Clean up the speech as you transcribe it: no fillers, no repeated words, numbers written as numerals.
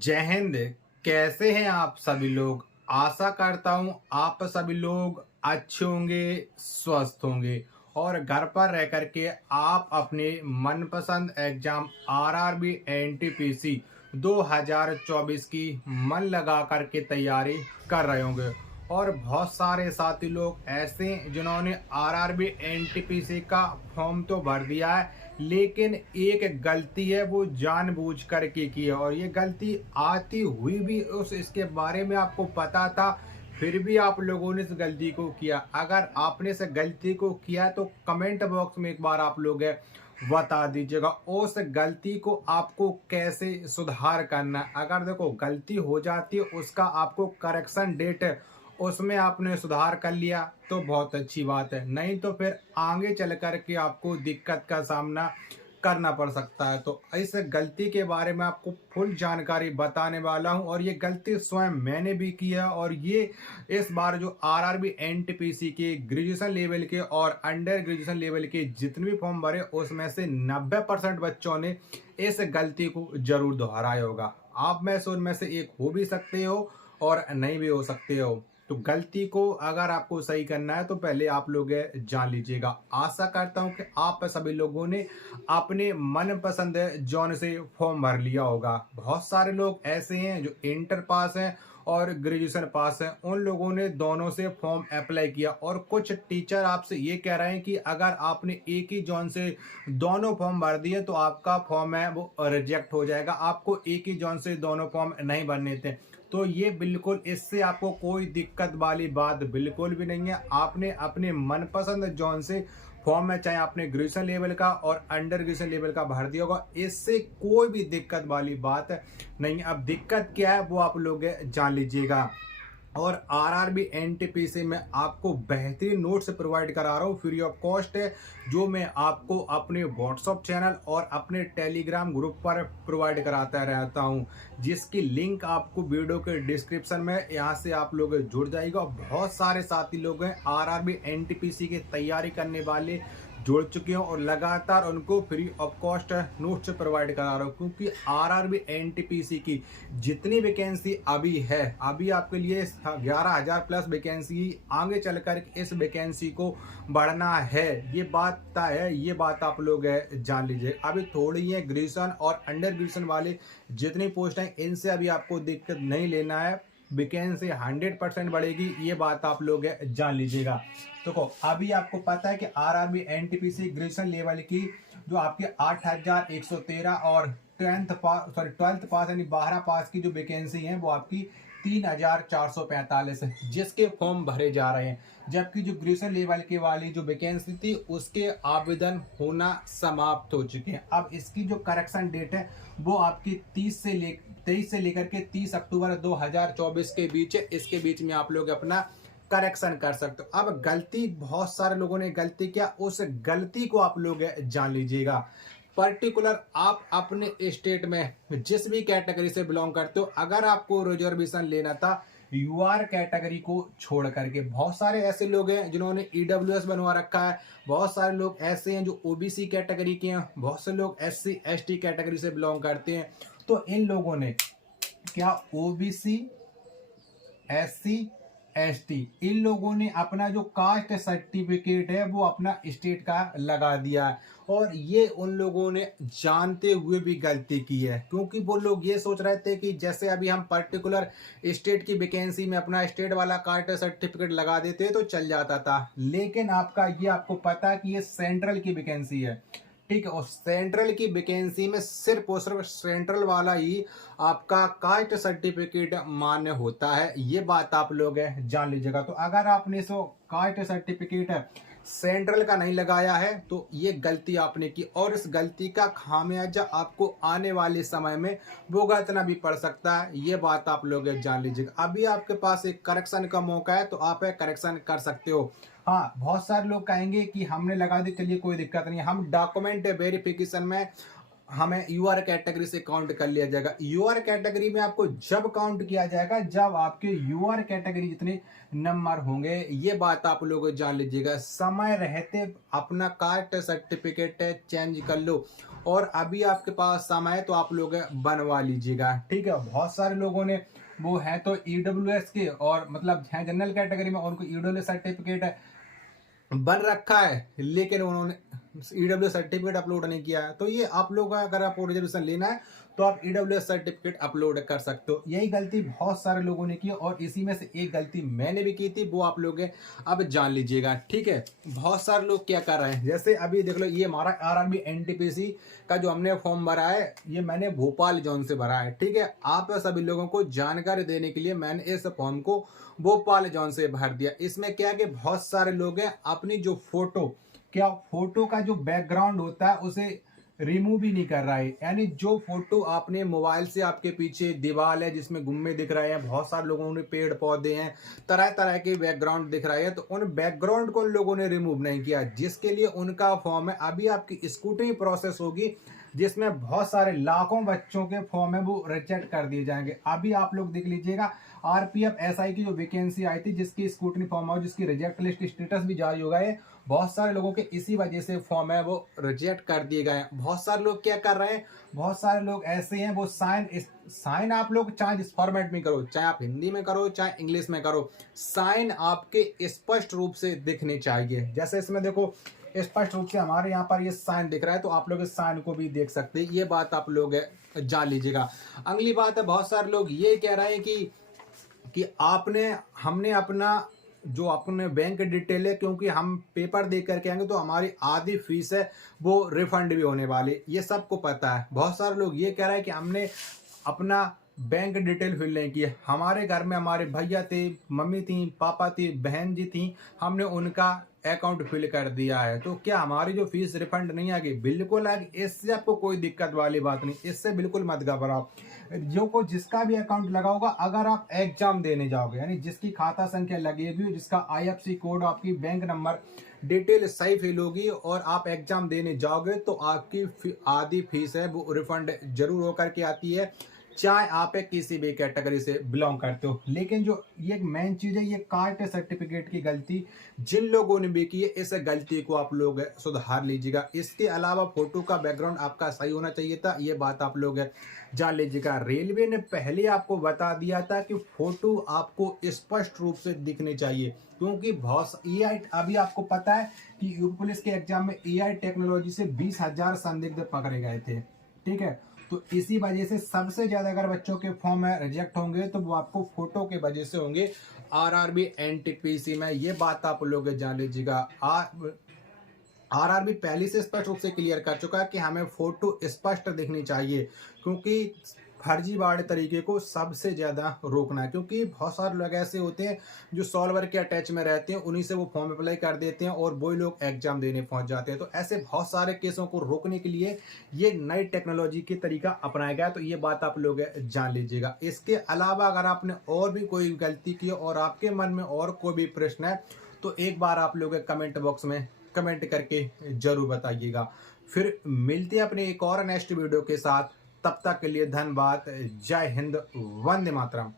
जय हिंद। कैसे हैं आप सभी लोग। आशा करता हूं आप सभी लोग अच्छे होंगे, स्वस्थ होंगे और घर पर रह करके आप अपने मनपसंद एग्जाम आरआरबी एनटीपीसी 2024 की मन लगा करके तैयारी कर रहे होंगे। और बहुत सारे साथी लोग ऐसे हैं जिन्होंने आरआरबी एनटीपीसी का फॉर्म तो भर दिया है, लेकिन एक गलती है वो जानबूझ करके की है और ये गलती आती हुई भी उस इसके बारे में आपको पता था, फिर भी आप लोगों ने इस गलती को किया। अगर आपने इस गलती को किया तो कमेंट बॉक्स में एक बार आप लोग बता दीजिएगा उस गलती को आपको कैसे सुधार करना है। अगर देखो गलती हो जाती है उसका आपको करेक्शन डेट उसमें आपने सुधार कर लिया तो बहुत अच्छी बात है, नहीं तो फिर आगे चल कर के आपको दिक्कत का सामना करना पड़ सकता है। तो इस गलती के बारे में आपको फुल जानकारी बताने वाला हूं और ये गलती स्वयं मैंने भी की है। और ये इस बार जो आरआरबी एनटीपीसी के ग्रेजुएशन लेवल के और अंडर ग्रेजुएशन लेवल के जितने भी फॉर्म भरे उसमें से 90% बच्चों ने इस गलती को जरूर दोहराया होगा। आप में से उनमें से एक हो भी सकते हो और नहीं भी हो सकते हो। तो गलती को अगर आपको सही करना है तो पहले आप लोग जान लीजिएगा। आशा करता हूं कि आप सभी लोगों ने अपने मनपसंद जॉन से फॉर्म भर लिया होगा। बहुत सारे लोग ऐसे हैं जो इंटर पास हैं और ग्रेजुएशन पास हैं, उन लोगों ने दोनों से फॉर्म अप्लाई किया। और कुछ टीचर आपसे ये कह रहे हैं कि अगर आपने एक ही जॉन से दोनों फॉर्म भर दिए तो आपका फॉर्म है वो रिजेक्ट हो जाएगा, आपको एक ही जॉन से दोनों फॉर्म नहीं भरने थे। तो ये बिल्कुल, इससे आपको कोई दिक्कत वाली बात बिल्कुल भी नहीं है। आपने अपने मनपसंद जॉन से फॉर्म में, चाहे आपने ग्रेजुएशन लेवल का और अंडर ग्रेजुएशन लेवल का भर दिया होगा, इससे कोई भी दिक्कत वाली बात नहीं है। अब दिक्कत क्या है वो आप लोग जान लीजिएगा। और आरआरबी एनटीपीसी में आपको बेहतरीन नोट्स प्रोवाइड करा रहा हूँ, फ्री ऑफ कॉस्ट है, जो मैं आपको अपने व्हाट्सअप चैनल और अपने टेलीग्राम ग्रुप पर प्रोवाइड कराता रहता हूँ, जिसकी लिंक आपको वीडियो के डिस्क्रिप्शन में, यहाँ से आप लोग जुड़ जाएगा। बहुत सारे साथी लोग हैं आरआरबी एनटीपीसी की तैयारी करने वाले जुड़ चुके हैं और लगातार उनको free of cost notes provide करा रहा हूँ, क्योंकि आरआरबी एनटीपीसी की जितनी वैकेंसी अभी है, अभी आपके लिए 11,000 प्लस वैकेंसी, आगे चलकर इस वैकेंसी को बढ़ना है, ये बात तय है। ये बात आप लोग जान लीजिए। अभी थोड़ी है ग्रेजुएशन और अंडर ग्रेजुएशन वाले जितनी पोस्ट हैं इनसे अभी आपको दिक्कत नहीं लेना है, वैकेंसी 100% बढ़ेगी, ये बात आप लोग जान लीजिएगा। तो अभी आपको पता है कि आरआरबी एनटीपीसी ग्रेजुएशन लेवल की जो आपके 8,113 और 12th पास यानी 12 पास की जो वैकेंसी है वो आपकी 3,445 है, जिसके फॉर्म भरे जा रहे हैं। जबकि जो ग्रेजुएशन लेवल के वाली जो वैकेंसी थी उसके आवेदन होना समाप्त हो चुके हैं। अब इसकी जो करेक्शन डेट है वो आपकी 23 से लेकर के 30 अक्टूबर 2024 के बीच है। इसके बीच में आप लोग अपना करेक्शन कर सकते हो। अब गलती, बहुत सारे लोगों ने गलती किया, उस गलती को आप लोग जान लीजिएगा। पर्टिकुलर आप अपने स्टेट में जिस भी कैटेगरी से बिलोंग करते हो, अगर आपको रिजर्वेशन लेना था यूआर कैटेगरी को छोड़ करके, बहुत सारे ऐसे लोग हैं जिन्होंने ईडब्ल्यूएस बनवा रखा है, बहुत सारे लोग ऐसे हैं जो ओबीसी कैटेगरी के हैं, बहुत से लोग एससी एसटी कैटेगरी से बिलोंग करते हैं। तो इन लोगों ने क्या ओबीसी, एससी, एसटी, इन लोगों ने अपना जो कास्ट सर्टिफिकेट है वो अपना स्टेट का लगा दिया है। और ये उन लोगों ने जानते हुए भी गलती की है, क्योंकि वो लोग ये सोच रहे थे कि जैसे अभी हम पर्टिकुलर स्टेट की वैकेंसी में अपना स्टेट वाला कास्ट सर्टिफिकेट लगा देते तो चल जाता था। लेकिन आपको पता है कि ये सेंट्रल की वैकेंसी है, ठीक है, और सेंट्रल की वैकेंसी में सिर्फ और सिर्फ सेंट्रल वाला ही आपका कास्ट सर्टिफिकेट मान्य होता है, ये बात आप लोग जान लीजिएगा। तो अगर आपने सो कास्ट सर्टिफिकेट सेंट्रल का नहीं लगाया है तो ये गलती आपने की, और इस गलती का खामियाजा आपको आने वाले समय में भुगतना भी पड़ सकता है, ये बात आप लोग जान लीजिएगा। अभी आपके पास एक करेक्शन का मौका है तो आप करेक्शन कर सकते हो। हाँ, बहुत सारे लोग कहेंगे कि हमने लगा दी, चलिए कोई दिक्कत नहीं, हम डॉक्यूमेंट वेरिफिकेशन में हमें यूआर कैटेगरी से काउंट कर लिया जाएगा। यूआर कैटेगरी में आपको जब काउंट किया जाएगा जब आपके यूआर कैटेगरी जितने नंबर होंगे, ये बात आप लोग जान लीजिएगा। समय रहते अपना कास्ट सर्टिफिकेट चेंज कर लो। और अभी आपके पास समय है तो आप लोग बनवा लीजिएगा। ठीक है, बहुत सारे लोगों ने वो है तो ईडब्ल्यूएस के और मतलब है जनरल कैटेगरी में, उनको ईडब्ल्यू सर्टिफिकेट बन रखा है लेकिन उन्होंने ईडब्ल्यू सर्टिफिकेट अपलोड नहीं किया है। तो ये आप लोग का अगर आपको रिजर्वेशन लेना है तो आप ईडब्ल्यू सर्टिफिकेट अपलोड कर सकते हो। यही गलती बहुत सारे लोगों ने की और इसी में से एक गलती मैंने भी की थी, वो आप लोग अब जान लीजिएगा। ठीक है, बहुत सारे लोग क्या कर रहे हैं, जैसे अभी देख लो ये हमारा आरआरबी एनटीपीसी का जो हमने फॉर्म भरा है ये मैंने भोपाल जोन से भरा है। ठीक है, आप सभी लोगों को जानकारी देने के लिए मैंने इस फॉर्म को भोपाल जोन से भर दिया। इसमें क्या है कि बहुत सारे लोग हैं अपनी जो फोटो का जो बैकग्राउंड होता है उसे रिमूव भी नहीं कर रहा है। यानी जो फोटो आपने मोबाइल से, आपके पीछे दीवार है जिसमें गुम्मे दिख रहे हैं, बहुत सारे लोगों ने पेड़ पौधे हैं, तरह तरह के बैकग्राउंड दिख रहे हैं, तो उन बैकग्राउंड को उन लोगों ने रिमूव नहीं किया, जिसके लिए उनका फॉर्म है अभी आपकी स्कूटनी प्रोसेस होगी जिसमें बहुत सारे लाखों बच्चों के फॉर्म है वो रिजेक्ट कर दिए जाएंगे। अभी आप लोग देख लीजिएगा आरपीएफ एसआई की जो वैकेंसी आई थी जिसकी स्कूटनी फॉर्म है, जिसकी रिजेक्ट लिस्ट स्टेटस भी जारी हो गए है, बहुत सारे लोगों के इसी वजह से फॉर्म है वो रिजेक्ट कर दिए गए हैं। बहुत सारे लोग क्या कर रहे हैं, बहुत सारे लोग ऐसे हैं वो साइन आप लोग चाहे जिस फॉर्मेट में करो, चाहे आप हिंदी में करो चाहे इंग्लिश में करो, साइन आपके स्पष्ट रूप से दिखने चाहिए। जैसे इसमें देखो स्पष्ट रूप से हमारे यहाँ पर ये साइन दिख रहा है तो आप लोग इस साइन को भी देख सकते हैं, ये बात आप लोग जान लीजिएगा। अगली बात है, बहुत सारे लोग ये कह रहे हैं कि हमने अपना जो अपने बैंक डिटेल है, क्योंकि हम पेपर दे करके आएंगे तो हमारी आधी फीस है वो रिफंड भी होने वाली, ये सबको पता है। बहुत सारे लोग ये कह रहे हैं कि हमने अपना बैंक डिटेल फिल नहीं की है, हमारे घर में हमारे भैया थे, मम्मी थी, पापा थी, बहन जी थी, हमने उनका अकाउंट फिल कर दिया है, तो क्या हमारी जो फीस रिफंड नहीं आएगी? बिल्कुल आएगी, इससे आपको कोई दिक्कत वाली बात नहीं, इससे बिल्कुल मत घबराओ। जिसका भी अकाउंट लगा होगा, अगर आप एग्जाम देने जाओगे यानी जिसकी खाता संख्या लगेगी, जिसका आईएफएससी कोड, आपकी बैंक नंबर डिटेल सही फिल होगी और आप एग्जाम देने जाओगे तो आपकी आधी फीस है वो रिफंड जरूर होकर के आती है, चाहे आप किसी भी कैटेगरी से बिलोंग करते हो। लेकिन जो ये मेन चीज है, ये कास्ट सर्टिफिकेट की गलती जिन लोगों ने भी की है, इस गलती को आप लोग सुधार लीजिएगा। इसके अलावा फोटो का बैकग्राउंड आपका सही होना चाहिए था, ये बात आप लोग जान लीजिएगा। रेलवे ने पहले आपको बता दिया था कि फोटो आपको स्पष्ट रूप से दिखनी चाहिए, क्योंकि बहुत अभी आपको पता है कि यूपी पुलिस के एग्जाम में एआई टेक्नोलॉजी से 20,000 संदिग्ध पकड़े गए थे। ठीक है, तो इसी वजह से सबसे ज्यादा अगर बच्चों के फॉर्म में रिजेक्ट होंगे तो वो आपको फोटो के वजह से होंगे आरआरबी एनटीपीसी में, ये बात आप लोग जान लीजिएगा। आरआरबी पहले से स्पष्ट रूप से क्लियर कर चुका है कि हमें फोटो स्पष्ट दिखनी चाहिए, क्योंकि फर्जीवाड़े तरीके को सबसे ज्यादा रोकना है। क्योंकि बहुत सारे लोग ऐसे होते हैं जो सॉल्वर के अटैच में रहते हैं, उन्हीं से वो फॉर्म अप्लाई कर देते हैं और वही लोग एग्जाम देने पहुंच जाते हैं। तो ऐसे बहुत सारे केसों को रोकने के लिए ये नई टेक्नोलॉजी की तरीका अपनाया गया, तो ये बात आप लोग जान लीजिएगा। इसके अलावा अगर आपने और भी कोई गलती की और आपके मन में और कोई भी प्रश्न है तो एक बार आप लोग कमेंट बॉक्स में कमेंट करके जरूर बताइएगा। फिर मिलते हैं अपने एक और नेक्स्ट वीडियो के साथ, तब तक के लिए धन्यवाद। जय हिंद, वंदे मातरम।